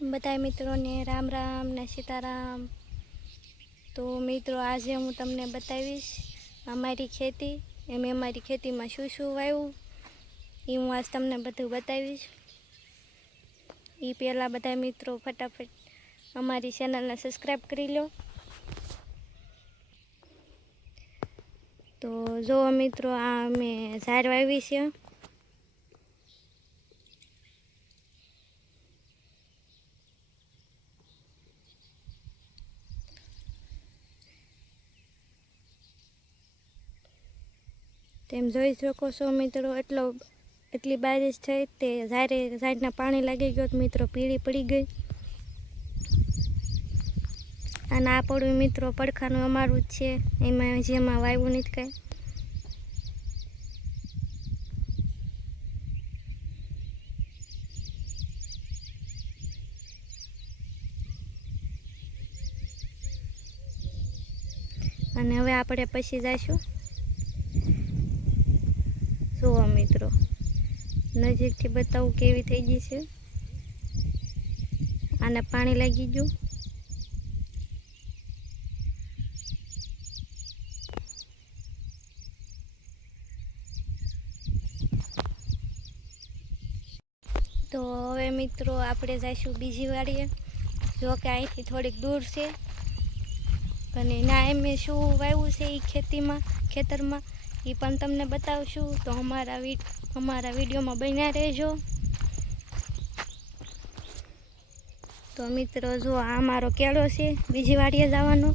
બધા મિત્રોને રામ રામ ને સીતારામ। તો મિત્રો આજે હું તમને બતાવીશ અમારી ખેતી મેં અમારી ખેતીમાં શું શું વાવ્યું એ હું આજ તમને બધું બતાવીશ। એ પહેલાં બધા મિત્રો ફટાફટ અમારી ચેનલને સબસ્ક્રાઈબ કરી લો। તો જો મિત્રો આ મેં ઝાડ વાવી છે। તેમ જોઈ શકો છો મિત્રો એટલી બારિશ થઈ તે ઝાડના પાણી લાગી ગયો મિત્રો પીળી પડી ગઈ। અને આ પડવું મિત્રો પડખાનું અમારું જ છે, એમાં જેમાં વાવ્યું નથી કાંઈ। અને હવે આપણે પછી જઈશું। જુઓ મિત્રો નજીકથી બતાવું કેવી થઈ ગઈ છે, આને પાણી લાગી ગયું। તો હવે મિત્રો આપણે જઈશું બીજી વાડીએ, જો કે અહીંથી થોડીક દૂર છે। અને ના મેં શું વાવ્યું છે એ ખેતરમાં એ પણ તમને બતાવશું। તો અમારા વિડીયોમાં બન્યા રહેજો। તો મિત્રો જો આ મારો કેળો છે બીજી વાડીએ જવાનો।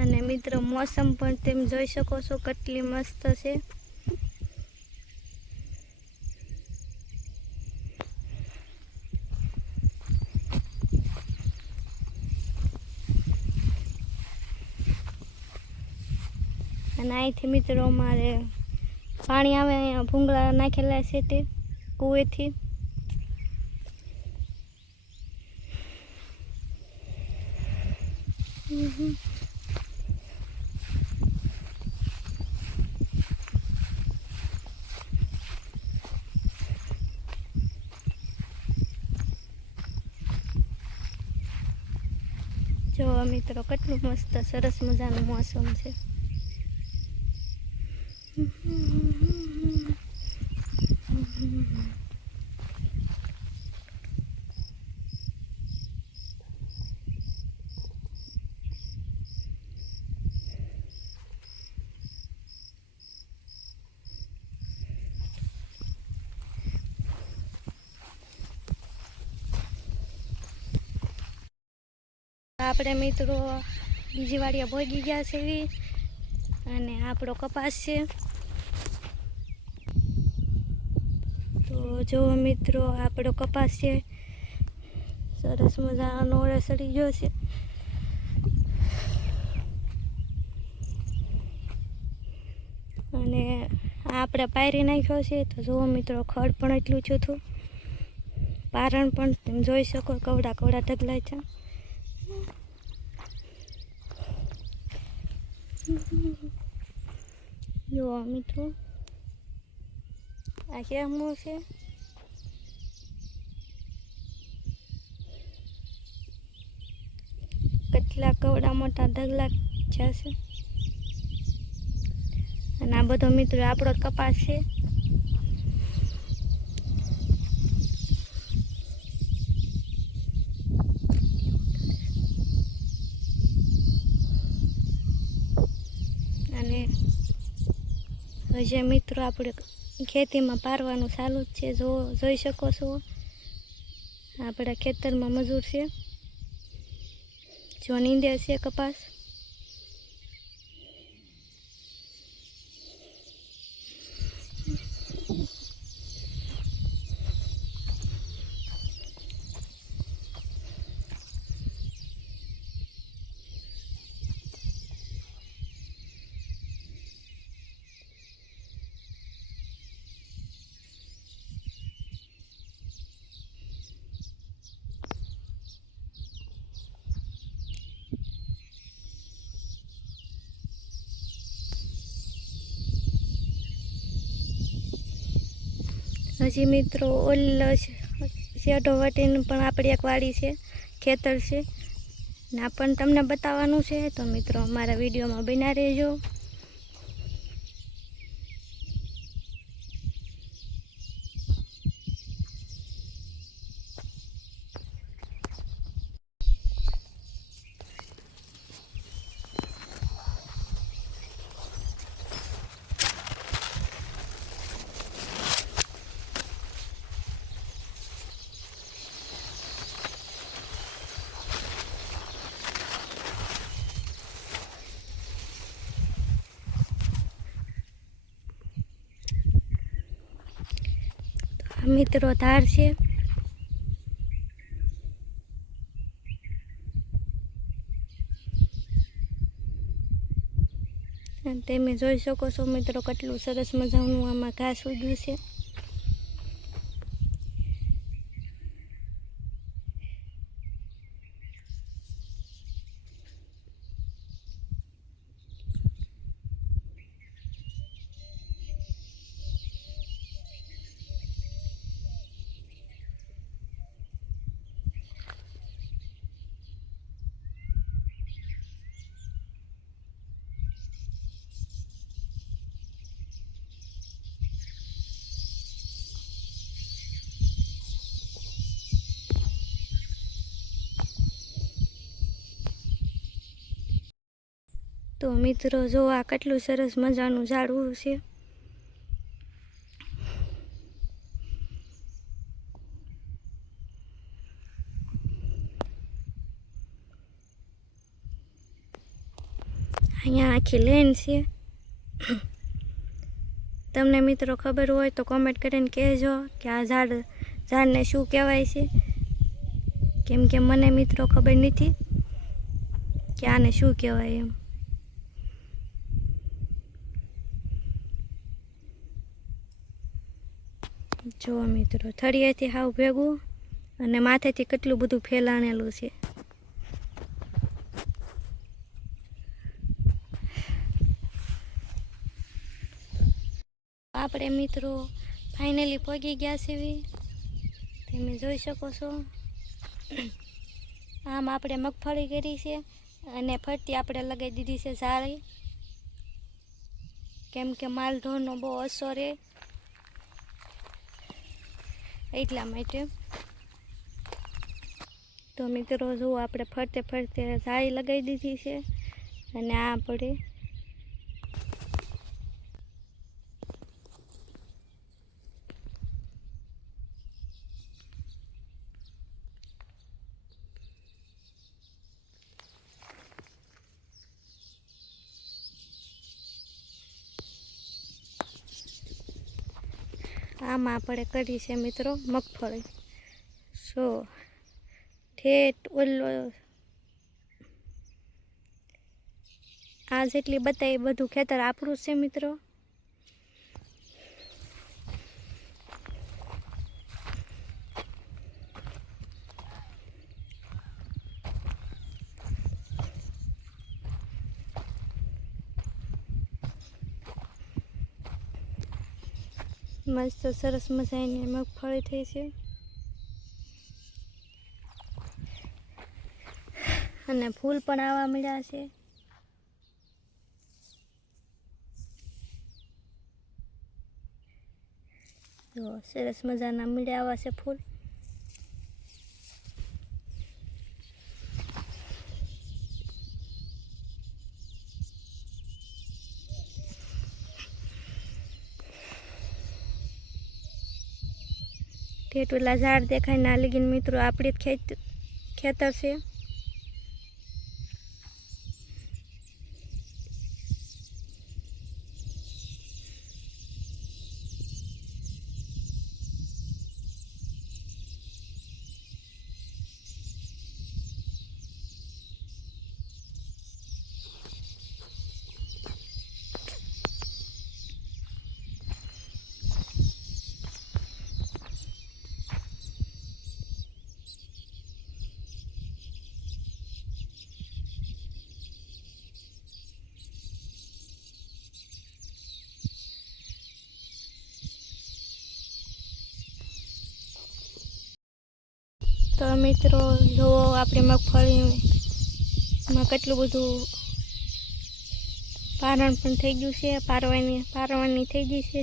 અને મિત્રો મોસમ પણ તેમ જોઈ શકો છો કેટલી મસ્ત છે। અને અહીંથી મિત્રો અમારે પાણી આવે, અહીંયા ભૂંગળા નાખેલા છે તે કૂવેથી। જો મિત્રો કેટલું મસ્ત સરસ મજાનું મોસમ છે। આપણે મિત્રો બીજી વાડીએ ભોગી ગયા છે અને આપણો કપાસ છે। તો જો મિત્રો આપણો કપાસ છે સરસ મજાનો ઓળે સડી ગયો છે। અને આપણે પાયરી નાખ્યો છે। તો જુઓ મિત્રો ખડ પણ એટલું જ હતું, પારણ પણ તમે જોઈ શકો કવડા ઢગલાય છે। જો મિત્રો આ કેમો છે, કેટલા કવડા મોટા ઢગલા છે। અને આ બધો મિત્રો આપણો કપાસ છે। અને હજી મિત્રો આપણે ખેતીમાં પારવાનું ચાલુ જ છે। જોઈ શકો છો આપણા ખેતરમાં મજૂર છે, જો નીંદે છે કપાસ। હજી મિત્રો ઓલો શેઢો વટીને પણ આપણી એક વાડી છે, ખેતર છે ને આ પણ તમને બતાવવાનું છે, તો મિત્રો અમારા વિડીયોમાં બન્યા રહેજો. મિત્રો ધાર છે, તમે જોઈ શકો છો મિત્રો કેટલું સરસ મજાનું આમાં ઘાસ ઉગ્યું છે. તો મિત્રો જો આ કેટલું સરસ મજાનું ઝાડવું છે. અહીંયા આખી લેન છે. તમને મિત્રો ખબર હોય તો કોમેન્ટ કરીને કહેજો કે આ ઝાડને શું કહેવાય છે, કેમ કે મને મિત્રો ખબર નથી કે આને શું કહેવાય એમ. જો મિત્રો થળિયેથી હાવ ભેગું અને માથેથી કેટલું બધું ફેલાણેલું છે. આપણે મિત્રો ફાઇનલી પહોંચી ગયા છીએ, તમે જોઈ શકો છો. આમ આપણે મગફળી કરી છે અને ફરતી આપણે લગાવી દીધી છે જાળી, કેમ કે માલ ઢોરનો બહુ અસર રહે એટલા માટે. તો મિત્રો જો આપણે ફરતે ફરતે જાળી લગાવી દીધી છે અને આ આપણે આમાં આપણે કરી છે મિત્રો મગફળી. સો ઠેઠ ઓલો આ જેટલી બતાવી બધું ખેતર આપણું છે મિત્રો. મસ્ત સરસ મજાની મગફળી થઈ છે અને ફૂલ પણ આવવા મળ્યા છે. જો સરસ મજાના મળ્યા આવા છે ફૂલ. ઠેઠુલા ઝાડ દેખાય ના લગીને મિત્રો આપણે ખેતર છે. મિત્રો જુઓ આપણી મગફળીમાં કેટલું બધું પારણ પણ થઈ ગયું છે, પારવાની થઈ ગઈ છે.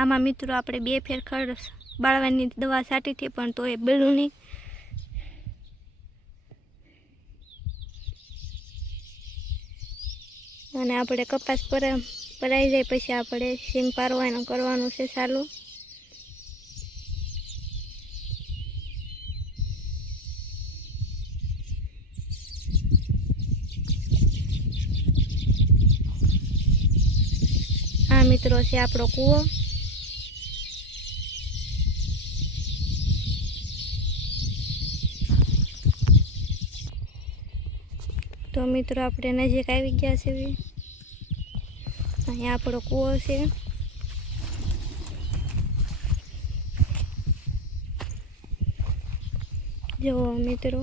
આમાં મિત્રો આપણે 2 ફેર ખડ બાળવાની દવા છાંટી હતી પણ તો એ બળ્યું નહીં. અને આપણે કપાસ પરાઈ જાય પછી આપણે સિંગ પારવાનું કરવાનું છે ચાલુ. આ મિત્રો છે આપણો કૂવો. તો મિત્રો આપણે નજીક આવી ગયા છે. અહીંયા આપણો કૂવો છે. જુઓ મિત્રો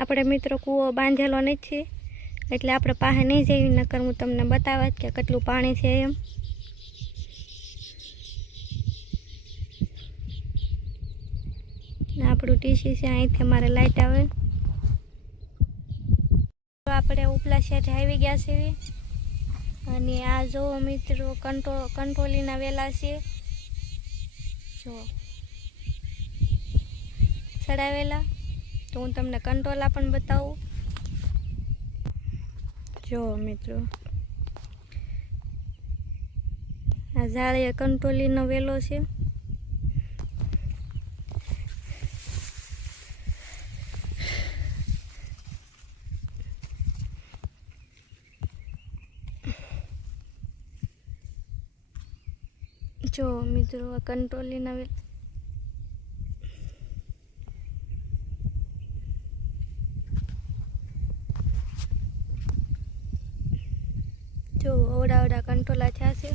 આપણે મિત્રો કૂવો બાંધેલો નથી એટલે આપણે પાસે નહીં જઈ, નકર હું તમને બતાવત કે કેટલું પાણી છે એમ. આપણું ટીસી છે, અહીંથી અમારે લાઈટ આવે. આપણે ઉપલા શેઠે આવી ગયા છીએ અને આ જુઓ મિત્રો કંટ્રોલીના વેલા છે, જો ચડાવેલા. તો હું તમને કંટ્રોલા પણ બતાવું. જો મિત્રો આ જાળીએ કંટ્રોલીનો વેલો છે. જો મિત્રો આ કંટ્રોલીના વેલા જો અવડા કંટ્રોલા થયા છે.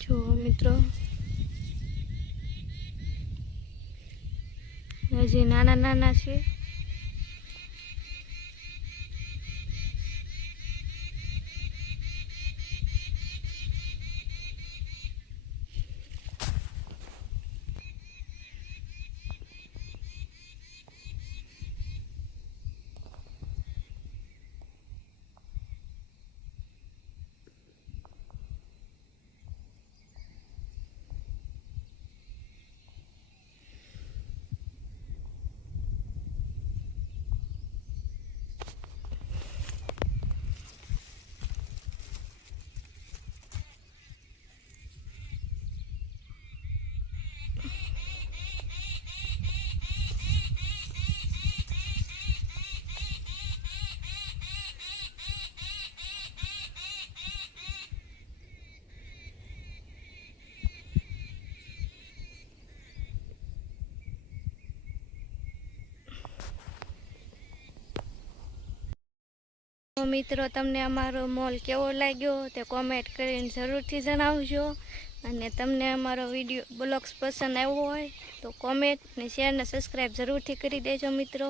જો મિત્રો હજી નાના છે. તો મિત્રો તમને અમારો મોલ કેવો લાગ્યો તે કોમેન્ટ કરીને જરૂરથી જણાવજો. અને તમને અમારો બ્લોગ્સ પસંદ આવ્યો હોય તો કોમેન્ટ ને શેર ને સબસ્ક્રાઈબ જરૂરથી કરી દેજો મિત્રો.